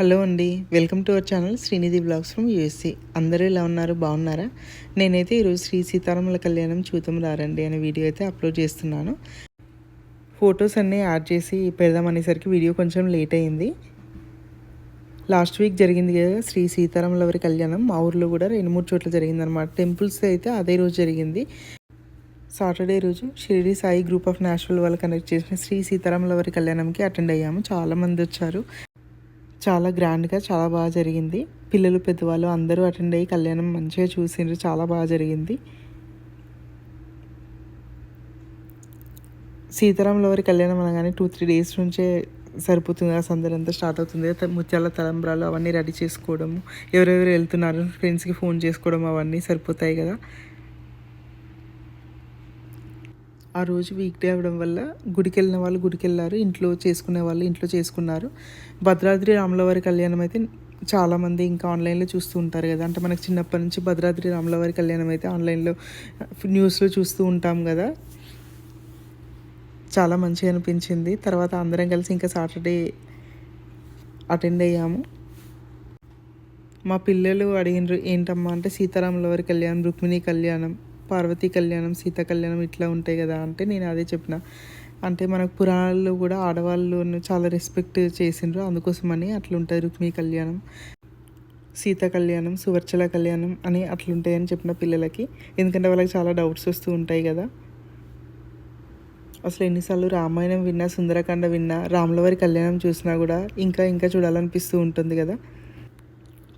Hello అండి, welcome to our channel Srinidhi blogs from USA. అందరూ ఎలా ఉన్నారు, బాగున్నారా? నేనైతే ఈరోజు శ్రీ సీతారాముల కళ్యాణం చూద్దాం రారండి అనే వీడియో అయితే అప్లోడ్ చేస్తున్నాను. ఫొటోస్ అన్నీ యాడ్ చేసి పెడదామనేసరికి వీడియో కొంచెం లేట్ అయింది. లాస్ట్ వీక్ జరిగింది కదా శ్రీ సీతారాముల వారి కళ్యాణం, మా ఊర్లో కూడా 2-3 చోట్ల జరిగిందనమాట. టెంపుల్స్ అయితే అదే రోజు జరిగింది. సాటర్డే రోజు Shirdi Sai group of national వాళ్ళు కనెక్ట్ చేసిన శ్రీ సీతారాముల వారి కళ్యాణంకి అటెండ్ అయ్యాము. చాలామంది వచ్చారు. చాలా గ్రాండ్గా చాలా బాగా జరిగింది. పిల్లలు పెద్దవాళ్ళు అందరూ అటెండ్ అయ్యి కళ్యాణం మంచిగా చూసిండ్రు. చాలా బాగా జరిగింది. సీతారాముల వారి కళ్యాణం అనగానే 2-3 డేస్ నుంచే సరిపోతుంది. ఆ సందడంతా స్టార్ట్ అవుతుంది. ముత్యాల తలంబ్రాలు అవన్నీ రెడీ చేసుకోవడము, ఎవరెవరు వెళ్తున్నారు ఫ్రెండ్స్కి ఫోన్ చేసుకోవడం అవన్నీ సరిపోతాయి కదా. ఆ రోజు వీక్ డే అవ్వడం వల్ల గుడికి వెళ్ళిన వాళ్ళు గుడికి వెళ్ళారు, ఇంట్లో చేసుకునే వాళ్ళు ఇంట్లో చేసుకున్నారు. భద్రాద్రి రాములవారి కళ్యాణం అయితే చాలామంది ఇంకా ఆన్లైన్లో చూస్తూ ఉంటారు కదా. అంటే మనకు చిన్నప్పటి నుంచి భద్రాద్రి రాములవారి కళ్యాణం అయితే ఆన్లైన్లో న్యూస్లో చూస్తూ ఉంటాం కదా. చాలా మంచిగా అనిపించింది. తర్వాత అందరం కలిసి ఇంకా సాటర్డే అటెండ్ అయ్యాము. మా పిల్లలు అడిగినారు ఏంటమ్మా అంటే సీతారాముల వారి కళ్యాణం, రుక్మిణి కళ్యాణం, పార్వతీ కళ్యాణం, సీత కళ్యాణం ఇట్లా ఉంటాయి కదా అంటే నేను అదే చెప్పిన. అంటే మనకు పురాణాల్లో కూడా ఆడవాళ్ళు చాలా రెస్పెక్ట్ చేసిండ్రు, అందుకోసమని అట్లుంటుంది రుక్మిణి కళ్యాణం, సీత కళ్యాణం, సువర్చల కళ్యాణం అని అట్లుంటాయని చెప్పిన పిల్లలకి. ఎందుకంటే వాళ్ళకి చాలా డౌట్స్ వస్తూ ఉంటాయి కదా. అసలు ఎన్నిసార్లు రామాయణం విన్నా, సుందరకాండ విన్నా, రాములవారి కళ్యాణం చూసినా కూడా ఇంకా ఇంకా చూడాలనిపిస్తూ ఉంటుంది కదా.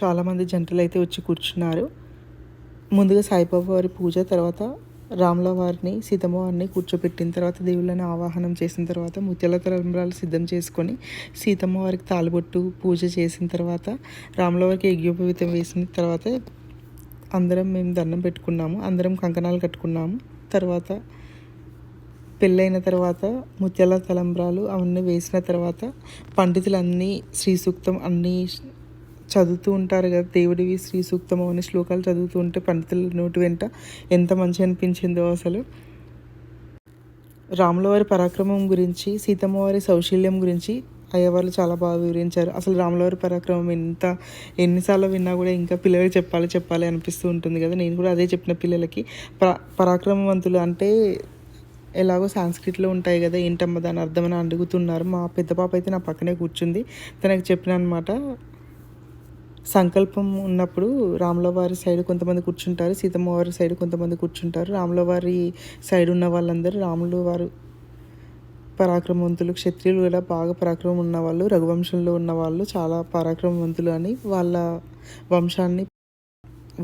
చాలామంది జంటలు అయితే వచ్చి కూర్చున్నారు. ముందుగా సాయిబాబా వారి పూజ, తర్వాత రాముల వారిని సీతమ్మ వారిని కూర్చోపెట్టిన తర్వాత దేవుళ్ళని ఆవాహనం చేసిన తర్వాత ముత్యాల తలంబ్రాలు సిద్ధం చేసుకొని సీతమ్మ వారికి తాళిబొట్టు పూజ చేసిన తర్వాత రాముల వారికి యజ్ఞోపవీతం వేసిన తర్వాత అందరం మేము దండం పెట్టుకున్నాము. అందరం కంకణాలు కట్టుకున్నాము. తర్వాత పెళ్ళైన తర్వాత ముత్యాల తలంబ్రాలు అవన్నీ వేసిన తర్వాత పండితులన్నీ శ్రీ సూక్తం అన్నీ చదువుతూ ఉంటారు కదా. దేవుడివి శ్రీ సూక్తము అనే శ్లోకాలు చదువుతూ ఉంటే పండితుల నోటి వెంట ఎంత మంచి అనిపించిందో. అసలు రాములవారి పరాక్రమం గురించి, సీతమ్మ వారి సౌశల్యం గురించి అయ్యవాళ్ళు చాలా బాగా వివరించారు. అసలు రాములవారి పరాక్రమం ఎన్నిసార్లు విన్నా కూడా ఇంకా పిల్లలకి చెప్పాలి అనిపిస్తూ ఉంటుంది కదా. నేను కూడా అదే చెప్పిన పిల్లలకి. పరాక్రమవంతులు అంటే ఎలాగో సాంస్క్రిట్లో ఉంటాయి కదా, ఏంటమ్మా దాని అర్థమని అడుగుతున్నారు. మా పెద్ద పాప అయితే నా పక్కనే కూర్చుంది. తనకు చెప్పిన అనమాట, సంకల్పం ఉన్నప్పుడు రాముల వారి సైడ్ కొంతమంది కూర్చుంటారు, సీతమ్మ వారి సైడ్ కొంతమంది కూర్చుంటారు. రాముల వారి సైడ్ ఉన్న వాళ్ళందరూ రాములు వారు పరాక్రమవంతులు, క్షత్రియులు కూడా బాగా పరాక్రమం ఉన్నవాళ్ళు, రఘువంశంలో ఉన్నవాళ్ళు చాలా పరాక్రమవంతులు అని వాళ్ళ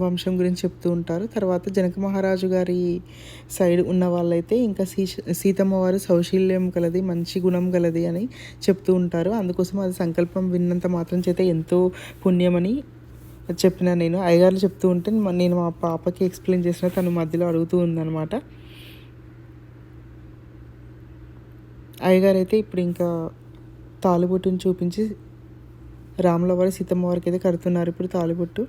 వంశం గురించి చెప్తూ ఉంటారు. తర్వాత జనక మహారాజు గారి సైడ్ ఉన్న వాళ్ళైతే ఇంకా సీతమ్మ వారు సౌశల్యం కలది, మంచి గుణం కలది అని చెప్తూ ఉంటారు. అందుకోసం అది సంకల్పం విన్నంత మాత్రం చేత ఎంతో పుణ్యమని చెప్పిన నేను. అయ్యగారు చెప్తూ ఉంటే నేను మా పాపకి ఎక్స్ప్లెయిన్ చేసిన, తను మధ్యలో అడుగుతూ ఉందన్నమాట. అయ్యగారు అయితే ఇప్పుడు ఇంకా తాళిబొట్టుని చూపించి రాముల వారి సీతమ్మ వారికి అయితే కడుతున్నారు ఇప్పుడు తాళిబొట్టు.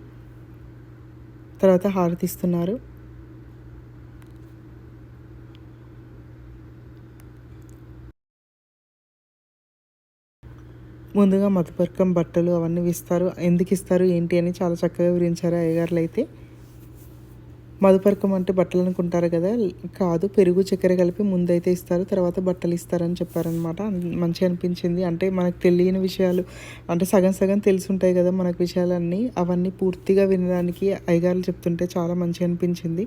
తర్వాత హారతిస్తున్నారు. ముందుగా మధుపర్కం బట్టలు అవన్నీ ఇస్తారు. ఎందుకు ఇస్తారు ఏంటి అని చాలా చక్కగా వివరించారు అయ్యగారులు అయితే. మధుపర్కం అంటే బట్టలు అనుకుంటారు కదా, కాదు, పెరుగు చక్కెర కలిపి ముందైతే ఇస్తారు, తర్వాత బట్టలు ఇస్తారని చెప్పారనమాట. మంచిగా అనిపించింది. అంటే మనకు తెలియని విషయాలు అంటే సగం సగం తెలుసుంటాయి కదా మనకు విషయాలన్నీ, అవన్నీ పూర్తిగా వినడానికి అయ్యగారులు చెప్తుంటే చాలా మంచిగా అనిపించింది.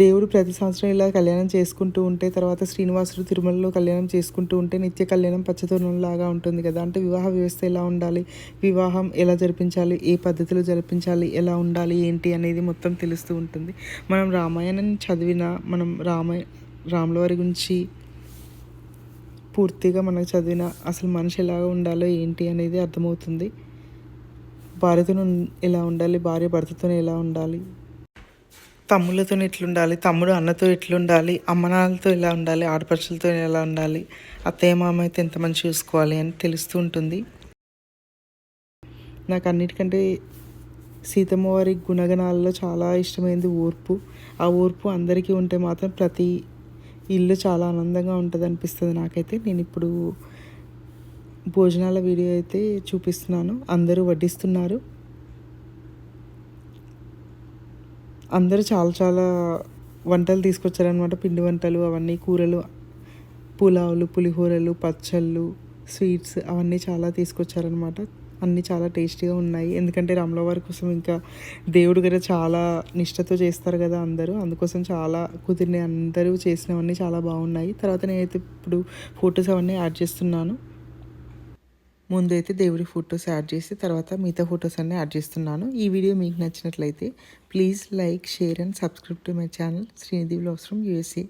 దేవుడు ప్రతి సంవత్సరం ఇలా కళ్యాణం చేసుకుంటూ ఉంటే, తర్వాత శ్రీనివాసుడు తిరుమలలో కళ్యాణం చేసుకుంటూ ఉంటే నిత్య కళ్యాణం పచ్చతోరణంలాగా ఉంటుంది కదా. అంటే వివాహ వ్యవస్థ ఎలా ఉండాలి, వివాహం ఎలా జరిపించాలి, ఏ పద్ధతిలో జరిపించాలి, ఎలా ఉండాలి ఏంటి అనేది మొత్తం తెలుస్తూ ఉంటుంది. మనం రామాయణం చదివిన, మనం రాముల వారి గురించి పూర్తిగా మనకు చదివిన అసలు మనిషి ఎలాగ ఉండాలో ఏంటి అనేది అర్థమవుతుంది. భార్యతో ఎలా ఉండాలి, భార్య భర్తతో ఎలా ఉండాలి, తమ్ముళ్ళతో ఎట్లుండాలి, తమ్ముడు అన్నతో ఎట్లుండాలి, అమ్మనాన్నలతో ఎలా ఉండాలి, ఆడపడుచులతో ఎలా ఉండాలి, అత్తయ్య మామ అయితే ఎంత మంచి చూసుకోవాలి అని తెలుస్తూ ఉంటుంది. నాకు అన్నిటికంటే సీతమ్మ వారి గుణగణాలలో చాలా ఇష్టమైనది ఓర్పు. ఆ ఓర్పు అందరికీ ఉంటే మాత్రం ప్రతి ఇల్లు చాలా ఆనందంగా ఉంటుంది అనిపిస్తుంది నాకైతే. నేను ఇప్పుడు భోజనాల వీడియో అయితే చూపిస్తున్నాను. అందరూ వడ్డిస్తున్నారు. అందరూ చాలా చాలా వంటలు తీసుకొచ్చారనమాట. పిండి వంటలు అవన్నీ, కూరలు, పులావులు, పులిహోరలు, పచ్చళ్ళు, స్వీట్స్ అవన్నీ చాలా తీసుకొచ్చారనమాట. అన్నీ చాలా టేస్టీగా ఉన్నాయి. ఎందుకంటే రాములవారి కోసం ఇంకా దేవుడు గారు చాలా నిష్టతో చేస్తారు కదా అందరూ. అందుకోసం చాలా కుదిరినాయి, అందరూ చేసినవన్నీ చాలా బాగున్నాయి. తర్వాత నేనైతే ఇప్పుడు ఫొటోస్ అవన్నీ యాడ్ చేస్తున్నాను. ముందైతే దేవుడి ఫొటోస్ యాడ్ చేసి తర్వాత మిగతా ఫొటోస్ అన్నీ యాడ్ చేస్తున్నాను. ఈ వీడియో మీకు నచ్చినట్లయితే please like, share and subscribe to my channel Srinidhi vlogs from USA.